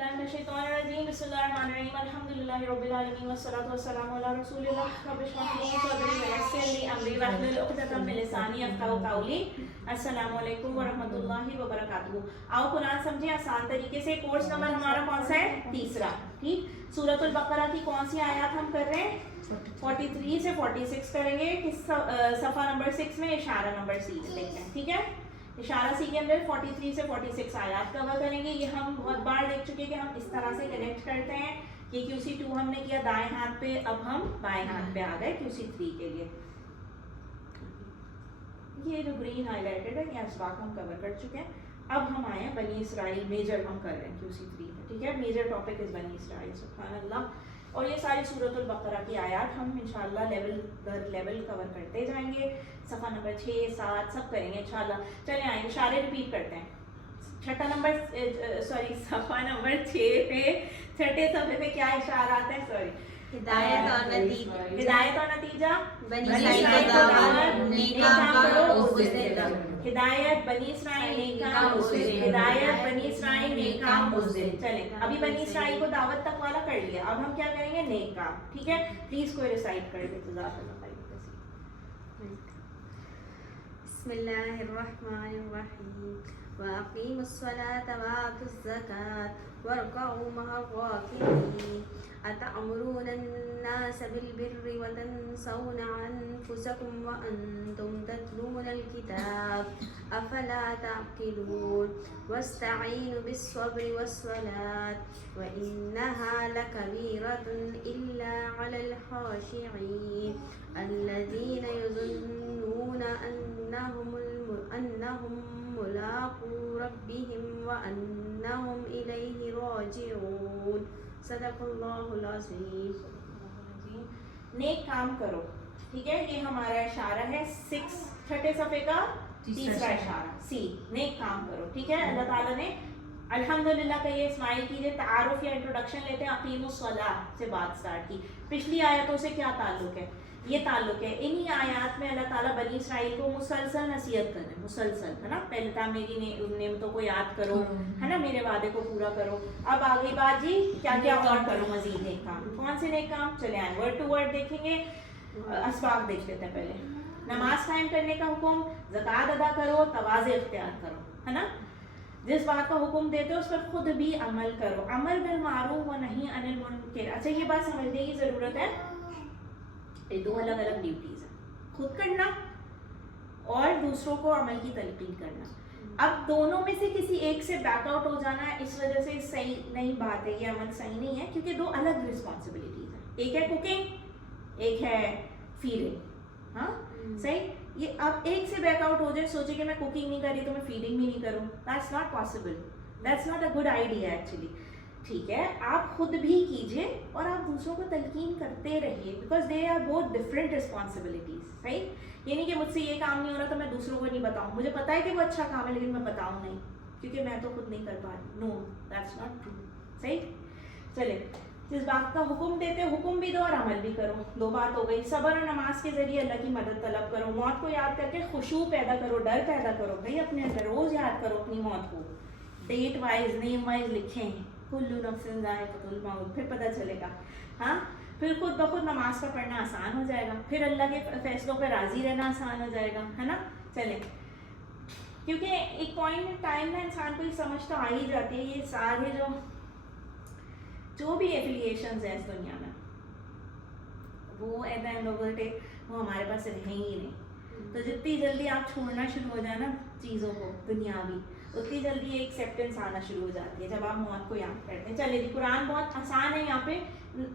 बिल्लाहि मिनश शैतानिर रजीम बिस्मिल्लाहिर रहमानिर रहीम अल्हम्दुलिल्लाहि रब्बिल आलमीन वस्सलातु वस्सलामु अला रसूलिल्लाह रब्बिश रह ली सदरी व यस्सिर ली अमरी वहलुल उक़दतम मिन लिसानी यफ़क़हू क़ौली। अस्सलामु अलैकुम व रहमतुल्लाहि व बरकातुहू। आओ कुरान समझे आसान तरीके से। कोर्स नंबर हमारा कौन सा है? तीसरा। ठीक, सूरतुल बकरा की कौन सी आयत हम कर रहे हैं? 43 से 46 करेंगे। किस सफ़ा नंबर 6 में इशारा नंबर सी में देखते हैं। ठीक है, इशारा सी के अंदर 43 से 46 आयत कवर करेंगे। ये हम बहुत बार देख चुके कि हम इस तरह से कनेक्ट करते हैं कि QC2 हमने किया दाएं हाथ पे, अब हम बाएं हाथ पे आ गए QC3 के लिए। ये जो ग्रीन हाईलाइटेड है ये असबाक हम कवर कर चुके हैं। अब हम आए हैं बनी इसराइल, मेजर हम कर रहे हैं QC3 में। ठीक है, मेजर टॉपिक इज बनी इसराइल, सुभान अल्लाह। और ये सारी सूरतुल बकरा की आयत हम इंशाल्लाह लेवल दर लेवल कवर करते जाएंगे। सफ़ा नंबर 6, 7 सब करेंगे इंशाल्लाह। चले आए, इशारे रिपीट करते हैं। सफ़ा नंबर 6 पे छठे सफ़े पे क्या इशारा आता है? सॉरी, हिदायत और नतीजा। हिदायत और नतीजा, बनी इसराइल को दावत नेक काम करो उससे दम। हिदायत बनी इसराइल नेक काम उससे, हिदायत बनी इसराइल नेक काम उससे। चले, अभी बनी इसराइल को दावत तक वाला कर लिया, अब हम क्या करेंगे? नेक काम। ठीक है, प्लीज कोई रिसाइट कर दे। बिस्मिल्लाहिर्रहमानिर्रहीम वअक़ीमुस्सलाता वआतुज़्ज़कात वरकऊ मअर्राकिईन अतअमुरूनन्नास बिलबिर्रि वतन्सौना अनफुसकुम वअन्तुम तत्लूनल किताब अफला तअक़िलून वस्तईनु बिस्सब्रि वस्सलात वइन्नहा लकबीरतुन इल्ला अलल खाशिईन الذين يظنون أنهم ملاقو ربهم وأنهم إليه راجعون صدق الله العظيم. नेक काम करो। ठीक है, ये हमारा इशारा है 6 छठे सफ़े का तीसरा इशारा सी, नेक काम करो। ठीक है, अल्लाह ताला ने अल्हम्दुलिल्लाह कहिए, इस्माइल कीजिए, तारुफ या इंट्रोडक्शन लेते हैं। अक़ीमुस्सलाह से बात स्टार्ट की। पिछली आयतों से क्या ताल्लुक है? ये ताल्लुक है, इन्हीं आयात में अल्लाह ताला बनी इसराइल को मुसलसल नसीहत कर रहे हैं। मुसलसल है ना, पहले था मेरी नेमतों को याद करो, है ना, मेरे वादे को पूरा करो। अब आ गई बात जी, क्या क्या और करो मजीद नेक काम। कौन से नेक काम? चले आए, वर्ड टू वर्ड देखेंगे। असबाब देख लेते हैं पहले। नमाज कायम करने का हुक्म, ज़कात अदा करो, तवाज़े इख्तियार करो, है ना। जिस बात का हुक्म देते हो उस पर खुद भी अमल करो। अमर बिल मारूफ व नही अनिल मुनकर। अच्छा, ये बात समझने की जरूरत है, ये दो अलग अलग ड्यूटीज हैं, खुद करना और दूसरों को अमल की तलकीन करना। अब दोनों में से किसी एक से बैकआउट हो जाना इस वजह से सही नहीं बात है, ये अमल सही नहीं है, क्योंकि दो अलग रिस्पॉन्सिबिलिटीज हैं। एक है कुकिंग, एक है फीडिंग। हाँ सही, ये अब एक से बैकआउट हो जाए, सोचे कि मैं कुकिंग नहीं कर रही तो मैं फीडिंग भी नहीं करूँ, that's not possible, that's not a good idea actually. ठीक है, आप खुद भी कीजिए और आप दूसरों को तलकीन करते रहिए, because they are both different responsibilities. सही, ये नहीं कि मुझसे ये काम नहीं हो रहा तो मैं दूसरों को नहीं बताऊं, मुझे पता है कि वो अच्छा काम है लेकिन मैं बताऊं नहीं क्योंकि मैं तो खुद नहीं कर पा रही। No, that's not true. सही, चले, जिस बात का हुक्म देते हो हुक्म भी दो और अमल भी करो। दो बात हो गई। सब्र और नमाज के जरिए अल्लाह की मदद तलब करो। मौत को याद करके खुशू पैदा करो, डर पैदा करो। भाई अपने अंदर रोज याद करो अपनी मौत को, डेट वाइज नेम वाइज लिखें, कुल्लु नफ्सिन ज़ाइक़तुल मौत, फिर पता चलेगा। हाँ, फिर खुद ब खुद नमाज का पढ़ना आसान हो जाएगा, फिर अल्लाह के फैसलों पर राज़ी रहना आसान हो जाएगा, है ना। चले, क्योंकि एक पॉइंट टाइम में इंसान को समझ तो आ ही जाती है, ये सारे जो भी एफिलिएशंस हैं इस दुनिया में वो at the end of the day वो हमारे पास रहेंगी नहीं। तो जितनी जल्दी आप छोड़ना शुरू हो जाए ना चीज़ों को दुनियावी, उतनी जल्दी एक्सेप्टेंस आना शुरू हो जाती है जब आप मौत को याद करते हैं। चलिए जी, कुरान बहुत आसान है, यहाँ पे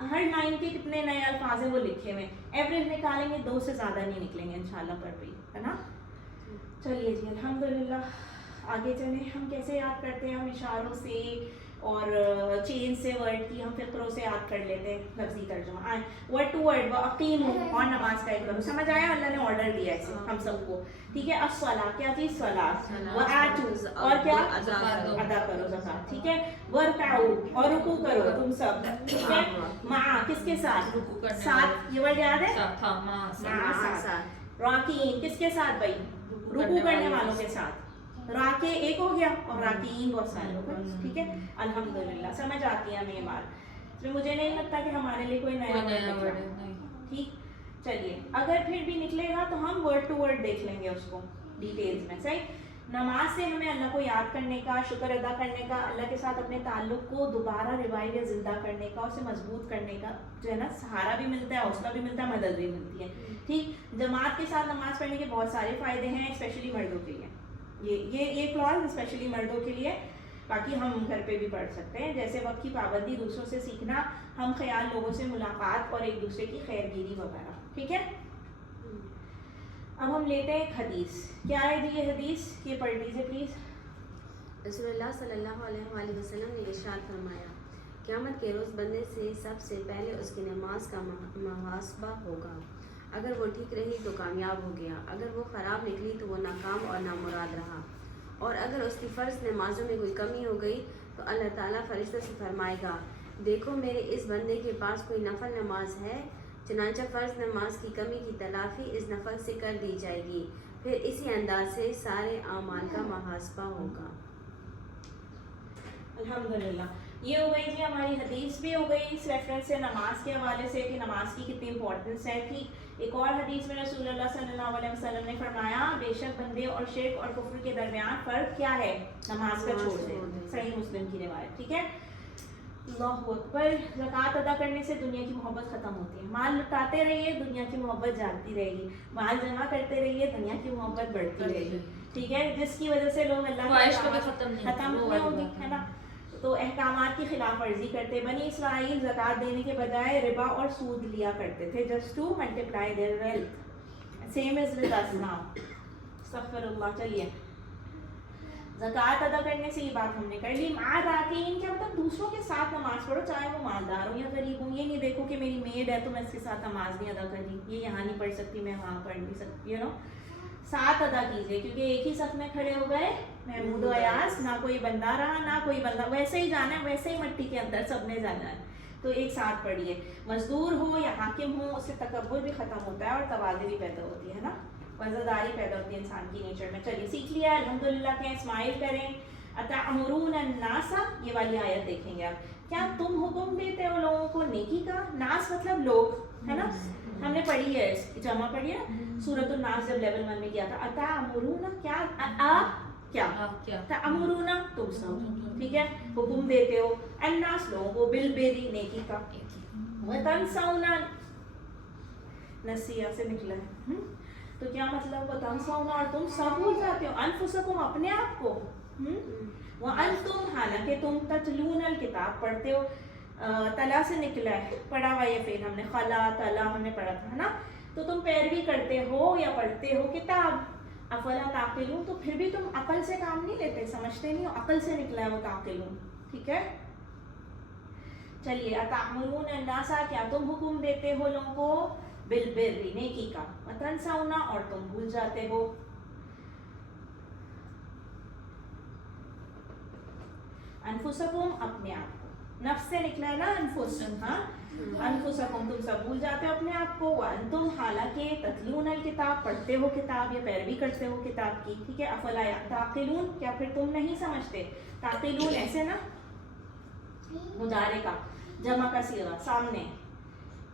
हर लाइन के कितने नए अल्फाज है वो लिखे हुए, एवरेज निकालेंगे 2 से ज़्यादा नहीं निकलेंगे इंशाल्लाह पर पेज, है ना। चलिए जी, अल्हम्दुलिल्लाह आगे चले। हम कैसे याद करते हैं? हम इशारों से और चेन से वर्ड की हम फिक्रों से याद कर लेते हैं। लफ्जी तर्जुमा आए, वर्ड टू वर्ड, अकीमो और नमाज का करो। समझ आया? अल्लाह ने ऑर्डर दिया है हम सबको। ठीक है, अस्सला क्या चीज़? सलात, व आतू और क्या? अदा करो ज़कात। ठीक है, वरकाऊ और रुकू करो तुम सब। ठीक है, मा किसके साथ? साथ, ये वर्ड याद है? मा साथ। राकीन किसके साथ भाई? रुकू करने वालों के साथ। राके एक हो गया और राकीन बहुत सारे हो गए, ठीक है। अल्हम्दुलिल्लाह, समझ आती है हमें ये बात, तो मुझे नहीं लगता कि हमारे लिए कोई नया वर्ड है, ठीक। चलिए, अगर फिर भी निकलेगा तो हम वर्ड टू वर्ड देख लेंगे उसको डिटेल्स में, सही। नमाज से हमें अल्लाह को याद करने का, शुक्र अदा करने का, अल्लाह के साथ अपने ताल्लुक को दोबारा रिवाइव या जिंदा करने का, उसे मजबूत करने का जो है ना सहारा भी मिलता है, हौसला भी मिलता है, मदद भी मिलती है, ठीक। जमात के साथ नमाज पढ़ने के बहुत सारे फ़ायदे हैं, स्पेशली मर्दों के लिए। ये क्लॉज स्पेशली मर्दों के लिए, बाकी हम घर पे भी पढ़ सकते हैं, जैसे वक्त की पाबंदी, दूसरों से सीखना, हम ख्याल लोगों से मुलाकात और एक दूसरे की खैरगिरी वगैरह, ठीक है। अब हम लेते हैं एक हदीस, क्या है जी ये हदीस, ये पढ़ लीजिए प्लीज़। रसूलुल्लाह सल्लल्लाहु अलैहि वसल्लम ने इरशाद फरमाया, क़यामत के रोज़ बंदे से सबसे पहले उसकी नमाज का मुहासबा होगा। अगर वो ठीक रही तो कामयाब हो गया, अगर वो ख़राब निकली तो वो नाकाम और नामुराद रहा, और अगर उसकी फ़र्ज़ नमाजों में कोई कमी हो गई तो अल्लाह ताला फरिश्तों से फरमाएगा, देखो मेरे इस बंदे के पास कोई नफल नमाज है, चनांचा फ़र्ज़ नमाज की कमी की तलाफ़ी इस नफल से कर दी जाएगी, फिर इसी अंदाज से सारे आमाल का मुहासबा होगा। अल्हम्दुलिल्लाह, ये हो गई जी हमारी हदीस भी हो गई इस रेफरेंस से, नमाज के हवाले से कि नमाज की कितनी इंपॉर्टेंस है, ठीक। एक और हदीस में रसूलुल्लाह सल्लल्लाहु अलैहि वसल्लम ने फरमाया, बेशक बंदे और शिर्क और कुफ्र के दरमियान फ़र्क क्या है, नमाज का छोड़ दे, सही मुस्लिम की रिवायत, ठीक है। अल्लाहु अकबर। ज़कात अदा करने से दुनिया की मोहब्बत ख़त्म होती है, माल लुटाते रहिए दुनिया की मोहब्बत जागती रहेगी, माल जमा करते रहिए दुनिया की मोहब्बत बढ़ती रहेगी, ठीक है। जिसकी वजह से लोग अल्लाह के खत्म नहीं होगी, है ना। तो अहकामात की खिलाफ वर्जी करते, बनी इसराइल ज़कात देने के बजाय रिबा और सूद लिया करते थे, just to multiply their wealth, same is with us now. अस्तगफिरुल्लाह। चलिए, ज़कात अदा करने से ये बात हमने कर ली। माराकीन क्या मतलब, दूसरों के साथ नमाज पढ़ो, चाहे वो मालदार हो या गरीब हो। ये नहीं देखो कि मेरी मेड है तो मैं इसके साथ नमाज नहीं अदा कर रही, ये यहाँ नहीं पढ़ सकती मैं वहाँ पढ़ नहीं सकती, यू नो। साथ अदा कीजिए, क्योंकि एक ही सफ में खड़े हो गए महमूद व अयाज, ना कोई बंदा रहा ना कोई बंदा, वैसे ही जाना है, वैसे ही मिट्टी के अंदर सबने जाना है, तो एक साथ पढ़िए। मजदूर हो या हाकिम हो, उससे तकब्बुर भी ख़त्म होता है और तवाज़ु भी पैदा होती है ना, वज़ादारी पैदा होती है इंसान की नेचर में। चलिए, सीख लिया, अल्हम्दुलिल्लाह कहें, स्माइल करें। अतअमुरून अन्नासा, ये वाली आयत देखेंगे आप, क्या तुम हुक्म देते हो लोगों को नेकी का, नास मतलब लोग, है ना, हमने पढ़ी है, इसकी जमा पढ़ी है सूरतुन नास जब लेवल 1 में किया था। अतअमुरून क्या, क्या तअमुरून तुम सब, ठीक है, हुक्म देते हो, अन्नास लोगों को, बिल बेरी नेकी का, वतनसौना नसिया से निकला है, तो क्या मतलब, वतनसौना और तुम सब भूल जाते हो, अनफुसकुम अपने आप को, वो अंतुम हालांकि तुम ततलूनल किताब पढ़ते हो, तला से निकला है, पढ़ा हुआ ये फेल हमने, खला तला हमने पढ़ा था, है ना, तो तुम पैरवी करते हो या पढ़ते हो किताब। अफला ताकिलून, तो फिर भी तुम अकल से काम नहीं लेते, समझते नहीं हो, अकल से निकला है वो ताकिलून, ठीक है। चलिए, अतअमुरून अन्नासा, क्या तुम हुक्म देते हो लोगों को, बिल बिर्रि नेकी का, वतनसौना और तुम भूल जाते हो। अनफुसकुम अपने आप को, नफ्स से निकला है ना अनफुस, हाँ, अनफुसकुम तुम सब भूल जाते हो अपने आप को, तुम हालांकि ततलूनल किताब पढ़ते हो किताब या पैरवी करते हो किताब की, ठीक है। अफला ताकिलून, क्या फिर तुम नहीं समझते, ताकिलून ऐसे ना मुजारे का जमा का सीगा सामने,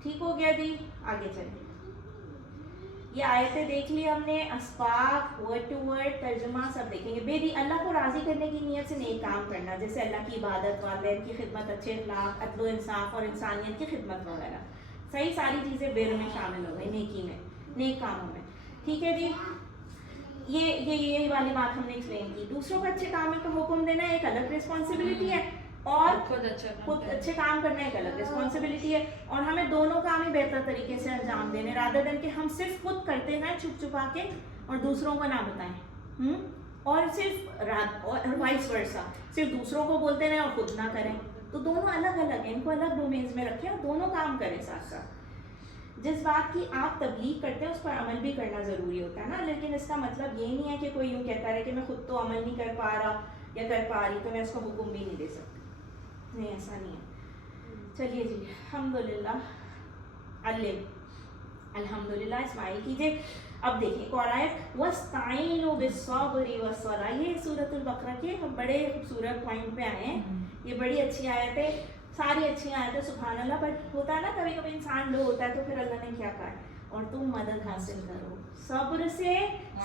ठीक हो गया जी। आगे चलिए, ये आयतें देख ली हमने, अस्बाक, वर्ड टू वर्ड, तर्जुमा सब देखेंगे। बेदी, अल्लाह को राज़ी करने की नीयत से नेक काम करना, जैसे अल्लाह की इबादत, वालिदैन की खिदमत, अच्छे अखलाक, अदल इंसाफ और इंसानियत की खिदमत वगैरह, सही सारी चीज़ें बिर में शामिल हो गई, नेकी में, नेक कामों में, ठीक है जी। ये वाली बात हमने एक्सप्लेन की। दूसरों को अच्छे काम का हुक्म देना एक अलग रिस्पॉन्सिबिलिटी है, और खुद अच्छे काम करना एक अलग रिस्पॉन्सिबिलिटी है, और हमें दोनों काम ही बेहतर तरीके से अंजाम देने, रादर देन कि हम सिर्फ खुद करते हैं छुप छुपा के और दूसरों को ना बताएं, और सिर्फ और वाइस वर्सा, सिर्फ दूसरों को बोलते रहें और खुद ना करें, तो दोनों अलग अलग हैं, इनको अलग डोमेन्स में रखें और दोनों काम करें साथ साथ। जिस बात की आप तबलीग करते हैं उस पर अमल भी करना ज़रूरी होता है ना, लेकिन इसका मतलब ये नहीं है कि कोई यूँ कहता है कि मैं खुद तो अमल नहीं कर पा रहा या कर पा रही तो मैं उसको हुक्म भी नहीं दे सकती, नहीं, ऐसा नहीं है। चलिए जी, अल्हम्दुलिल्लाह, अल्हम्दुलिल्लाह, इस्माइल कीजिए। اب دیکھیں ایک اور آیت وَاسْتَعِينُوا بِالصَّبْرِ وَالصَّلَاةِ، یہ سورۃ البقرہ کے ہم بڑے خوبصورت پوائنٹ پہ آئے ہیں. یہ بڑی اچھی آیت ہے، ساری اچھی آیت ہے سبحان اللہ. بٹ ہوتا ہے نا کبھی کبھی انسان لو ہوتا ہے تو پھر اللہ نے کیا کہا ہے اور تم مدد حاصل کرو صبر سے،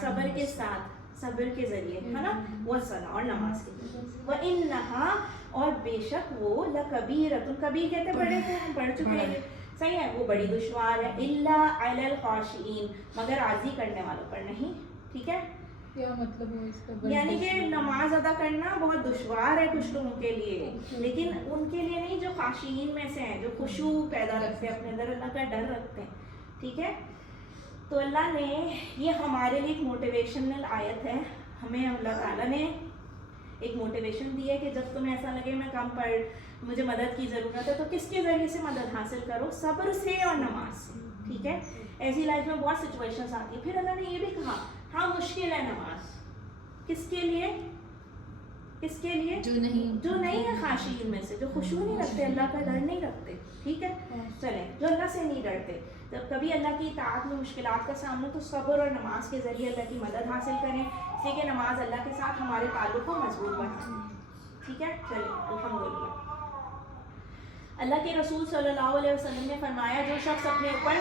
صبر کے ساتھ، صبر کے ذریعے ہے نا، وَالصَّلَاةِ اور نماز کے ذریعے. وَإِنَّهَا اور بے شک وہ لَكَبِيرَةٌ، کبیر کہتے ہیں بڑے کو، ہم پڑھ چکے ہیں صحیح ہے، وہ بڑی دشوار ہے. إِلَّا عَلَى الْخَاشِعِينَ مگر عاجزی کرنے والوں پر نہیں. ٹھیک ہے، کیا مطلب ہے اس کا؟ یعنی کہ نماز ادا کرنا بہت دشوار ہے کچھ لوگوں کے لیے، لیکن ان کے لیے نہیں جو خاشعین میں سے ہیں، جو خشوع پیدا رکھتے ہیں اپنے اندر، اللہ کا ڈر رکھتے ہیں. ٹھیک ہے، تو اللہ نے یہ ہمارے لیے ایک موٹیویشنل آیت ہے. ہمیں اللہ تعالیٰ نے ایک موٹیویشن دی ہے کہ جب تمہیں ایسا لگے میں کم پڑھ، مجھے مدد کی ضرورت ہے، تو کس کے ذریعے سے مدد حاصل کرو؟ صبر سے اور نماز سے. ٹھیک ہے، ایسی لائف میں بہت سچویشنز آتی ہیں. پھر اللہ نے یہ بھی کہا ہاں مشکل ہے نماز، کس کے لیے؟ کس کے لیے؟ جو نہیں ہے خاشعین میں سے، جو خشوع نہیں رکھتے، اللہ کا ڈر نہیں رکھتے. ٹھیک ہے، چلیں، جو اللہ سے نہیں ڈرتے، جب کبھی اللہ کی اطاعت میں مشکلات کا سامنا تو صبر اور نماز کے ذریعے اللہ کی مدد حاصل کریں، اس لیے کہ نماز اللہ کے ساتھ ہمارے تعلق کو مضبوط بناتی ہے. ٹھیک ہے، چلیں الحمدللہ. اللہ کے رسول صلی اللہ علیہ وسلم نے فرمایا جو شخص اپنے اوپر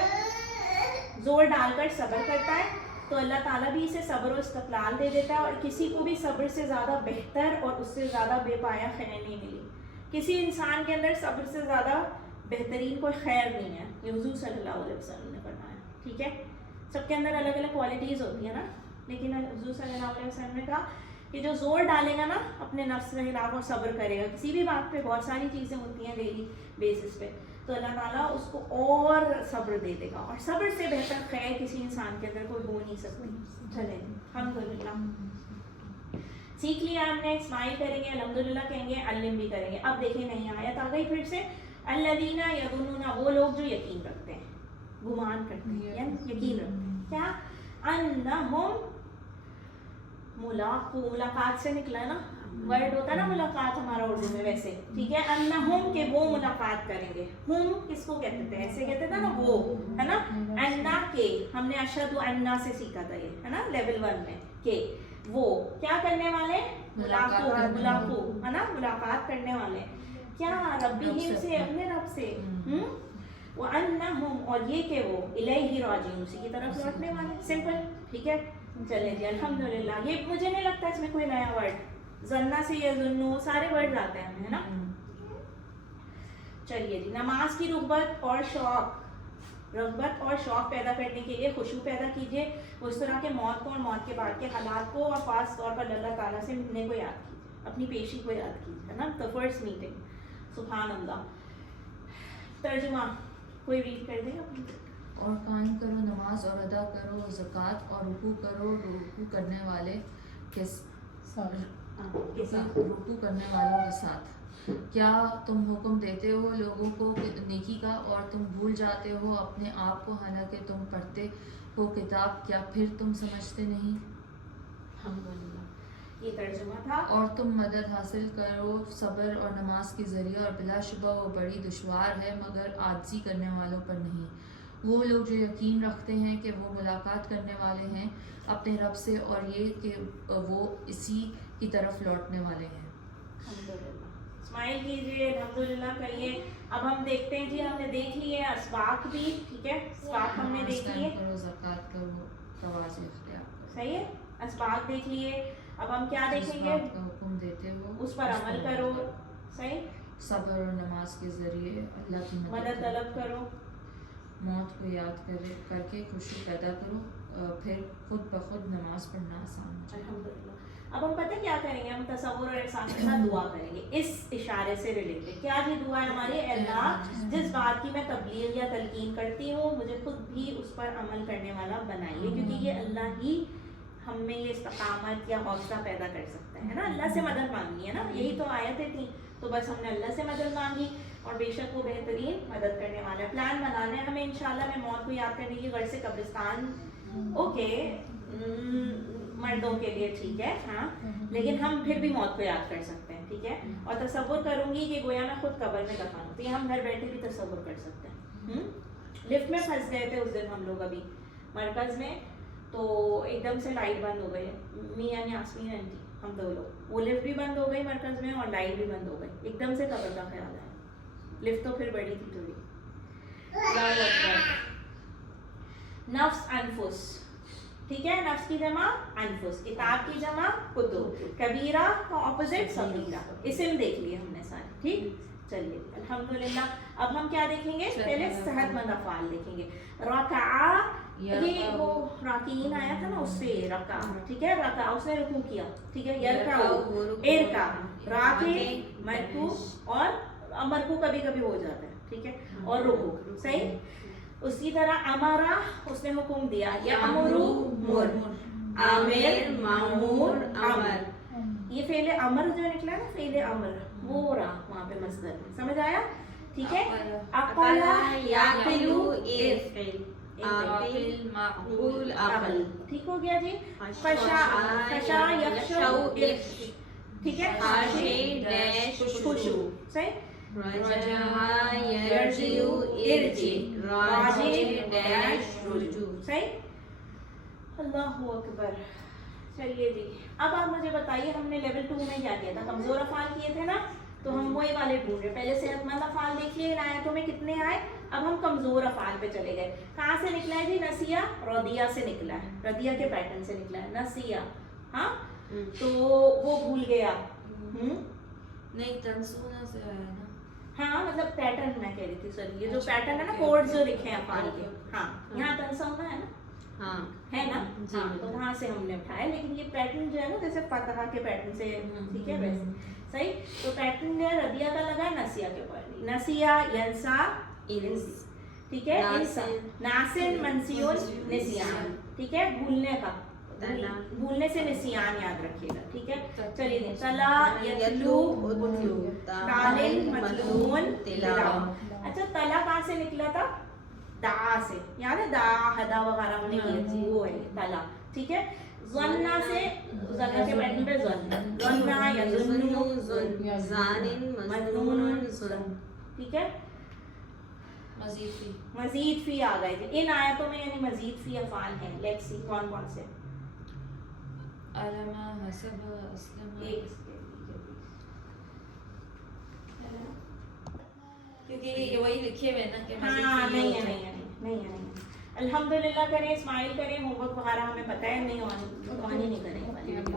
زور ڈال کر صبر کرتا ہے تو اللہ تعالیٰ بھی اسے صبر و استقلال دے دیتا ہے، اور کسی کو بھی صبر سے زیادہ بہتر اور اس سے زیادہ بے پایا خیر نہیں ملی. کسی انسان کے اندر صبر سے زیادہ بہترین کوئی خیر نہیں ہے، یہ حضور صلی اللہ علیہ وسلم نے فرمایا. ٹھیک ہے، سب کے اندر الگ الگ کوالٹیز ہوتی ہیں نا، لیکن حضور صلی اللہ علیہ وسلم نے کہا کہ جو زور ڈالے گا نا اپنے نفس کے خلاف اور صبر کرے گا کسی بھی بات پہ، بہت ساری چیزیں ہوتی ہیں ڈیلی بیسس پہ، تو اللہ تعالیٰ اس کو اور صبر دے دے گا، اور صبر سے بہتر خیر کسی انسان کے اندر کوئی ہو نہیں سکتی. چلیں الحمدللہ، سیکھ لیا ہم نے. اسمائل کریں گے، الحمدللہ کہیں گے، علم بھی کریں گے. اب دیکھیں نئی آیت آ گئی پھر سے، الذین یظنون، وہ لوگ جو یقین رکھتے ہیں، گمان کرتے ہیں، یعنی یقین رکھتے ہیں کیا؟ انہم ملاقات سے نکلا نا ورڈ ہوتا ہے نا ملاقات ہمارا اردو میں ویسے. ٹھیک ہے، انہم کہ وہ ملاقات کریں گے. ہم کس کو کہتے تھے؟ ایسے کہتے تھے نا وہ، ہے نا. انا کے ہم نے اشہد انا سے سیکھا تھا یہ، ہے نا لیول 1 میں، کہ وہ کیا کرنے والے؟ ملاقات ہے نا، ملاقات کرنے والے. کیا؟ ربہم سے، اپنے رب سے. وَأَنَّهُمْ اور یہ کہ وہ الیہ راجعون، اسی کی طرف لوٹنے والے. سمپل. ٹھیک ہے، چلیں جی الحمدللہ. یہ مجھے نہیں لگتا اس میں کوئی نیا ورڈ، ظنہ سے یظنو سارے ورڈ آتے ہیں ہمیں، ہے نا. چلیے جی، نماز کی رغبت اور شوق پیدا کرنے کے لیے خشوع پیدا کیجیے. اس طرح کے موت کو اور موت کے بعد کے حالات کو، اور خاص طور پر اللہ تعالیٰ سے ملنے کو یاد کیجیے، اپنی پیشی کو یاد کیجیے، ہے نا، the first meeting. سبحان اللہ. ترجمہ کوئی ریڈ کر دے گا؟ اور قائم کرو نماز اور ادا کرو زکوٰۃ اور رکوع کرو رکوع کرنے والے کے ساتھ. کیا تم حکم دیتے ہو لوگوں کو نیکی کا اور تم بھول جاتے ہو اپنے آپ کو، حالانکہ تم پڑھتے ہو کتاب، کیا پھر تم سمجھتے نہیں؟ الحمدللہ. یہ ترجمہ تھا. اور تم مدد حاصل کرو صبر اور نماز کے ذریعے، اور بلا شبہ وہ بڑی دشوار ہے مگر عاجزی کرنے والوں پر نہیں. وہ لوگ جو یقین رکھتے ہیں کہ وہ ملاقات کرنے والے ہیں اپنے رب سے، اور یہ کہ وہ اسی کی طرف لوٹنے والے ہیں. الحمدللہ. اسمائل کیجیے، الحمدللہ کریے. اب ہم دیکھتے ہیں جی، ہم نے دیکھ لیے اسباق بھی. ٹھیک ہے، اسباق ہم نے دیکھ لیے. کرو زکوٰۃ کرو توازی اختیار کرو. صحیح ہے، اسباق دیکھ لیے. اب ہم کیا دیکھیں گے؟ کا حکم دیتے ہو اس پر عمل کرو. صحیح. صبر اور نماز کے ذریعے اللہ کی مدد طلب کرو. موت کو یاد کر کے خوشی پیدا کرو، پھر خود بخود نماز پڑھنا آسان ہو جائے. الحمدللہ. اب ہم پتہ کیا کریں گے؟ ہم تصور اور احساس کے ساتھ دعا کریں گے اس اشارے سے ریلیٹڈ. کیا جی دعا ہے ہماری؟ اللہ جس بات کی میں تبلیغ یا تلقین کرتی ہوں مجھے خود بھی اس پر عمل کرنے والا بنائیے، کیونکہ یہ اللہ ہی ہم میں یہ استقامت یا حوصلہ پیدا کر سکتا ہے نا. اللہ سے مدد مانگنی ہے نا، یہی تو آیتیں تھیں. تو بس ہم نے اللہ سے مدد مانگی، اور بے شک وہ بہترین مدد کرنے والا ہے. پلان بنانے ہمیں انشاءاللہ. میں موت کو یاد کرنے کی غرض سے قبرستان اوکے مردوں کے لیے ٹھیک ہے ہاں، لیکن ہم پھر بھی موت کو یاد کر سکتے ہیں. ٹھیک ہے، اور تصور کروں گی کہ گویا میں خود قبر میں دفن ہوں، تو یہ ہم گھر بیٹھے بھی تصور کر سکتے ہیں. لفٹ میں پھنس گئے تھے اس دن ہم لوگ ابھی مرکز میں، तो एकदम से लाइट बंद हो गई, मी एंड यास्मीन आंटी हम दो लोग, वो लिफ्ट भी बंद हो गई मरकज में और लाइट भी बंद हो गई, एकदम से कब्र का ख्याल आया, लिफ्ट तो फिर बड़ी थी थोड़ी। अल्लाहु अकबर। नफ्स अनफुस, ठीक है, नफ्स की जमा अनफुस, किताब की जमा कुतुब, कबीरा का ऑपोजिट सगीरा, इस्म देख लिए हमने सारे, ठीक। चलिए अल्हम्दुलिल्लाह। अब हम क्या देखेंगे, पहले सेहतमंद अफ़आल देखेंगे। रकाआ, ये वो राकीन आया था ना, उससे रका, ठीक है, रका उसने रुकू किया, ठीक है, यरका इरका, राके मरकू, और मरकू कभी कभी हो जाता है, ठीक है, और रुकू, सही। उसी तरह अमरा, उसने हुक्म दिया, या अमरू मुर, आमिर मामूर अमर, ये फेले अमर जो निकला ना, फेले अमर वो रहा वहाँ पे मस्दर में, समझ आया, ठीक है। अकला याकिलु इरफिल, आकिल मक़बूल अक़ल, ठीक हो गया जी। खशा खशा यखशौ इर्श, ठीक है, खाशे डैश खुशू, सही। रजा यरजिउ इरजी, राजे डैश रुजू, सही। अल्लाहु अकबर। चलिए जी, अब आप मुझे बताइए हमने लेवल 2 में क्या किया था, कमजोर अफ़आल किए थे ना, तो हम वही वाले ढूंढ रहे। पहले सेहतमंद अफ़आल देखिए, इन आयतों में कितने आए, अब हम कमजोर अफ़आल पे चले गए। कहाँ से निकला है जी, नसिया रदिया से निकला है, रदिया के पैटर्न से निकला है नसिया, हाँ, तो वो भूल गया, नहीं तंसूना से आया ना, हाँ मतलब पैटर्न मैं कह रही थी, सर ये जो पैटर्न है ना, कोड जो लिखे हैं अफ़आल के, हाँ यहाँ तंसौना है ना, हाँ है ना, हाँ, तो वहाँ से हमने उठाया, लेकिन ये पैटर्न जो है ना, जैसे फतहा के पैटर्न से, ठीक है, वैसे सही। तो पैटर्न जो है रदिया का लगा है नसिया के ऊपर, नसिया यंसा इंस, ठीक है, इंसा नासिन मंसियुन निसियान, ठीक है, भूलने का, भूलने से निसियान याद रखिएगा, ठीक है। चलिए, तला यतलू उतलू, तालिन मतलून तिलावा। अच्छा, तला कहाँ से निकला था, दा से, याद है, दा हदा वगैरह हमने किए थे, वो है तला, ठीक है। ज़न्ना से, ज़न्ना के पैटर्न पे ज़न्ना या ज़ुन्नु ज़ुन, ज़ानिन मज़नूनुन ज़ुन, ठीक है। मज़ीद फी आ गए थे इन आयतों में, यानी मज़ीद फी अफ़आल हैं। लेट्स सी कौन कौन से, अलमा हसब अस्लमा, क्योंकि ये वही लिखे हुए ना कि हाँ नहीं है, नहीं है, नहीं है, नहीं है। अल्हम्दुलिल्लाह करें, स्माइल करें, होमवर्क वगैरह हमें पता है, नहीं ऑन नहीं करेंगे।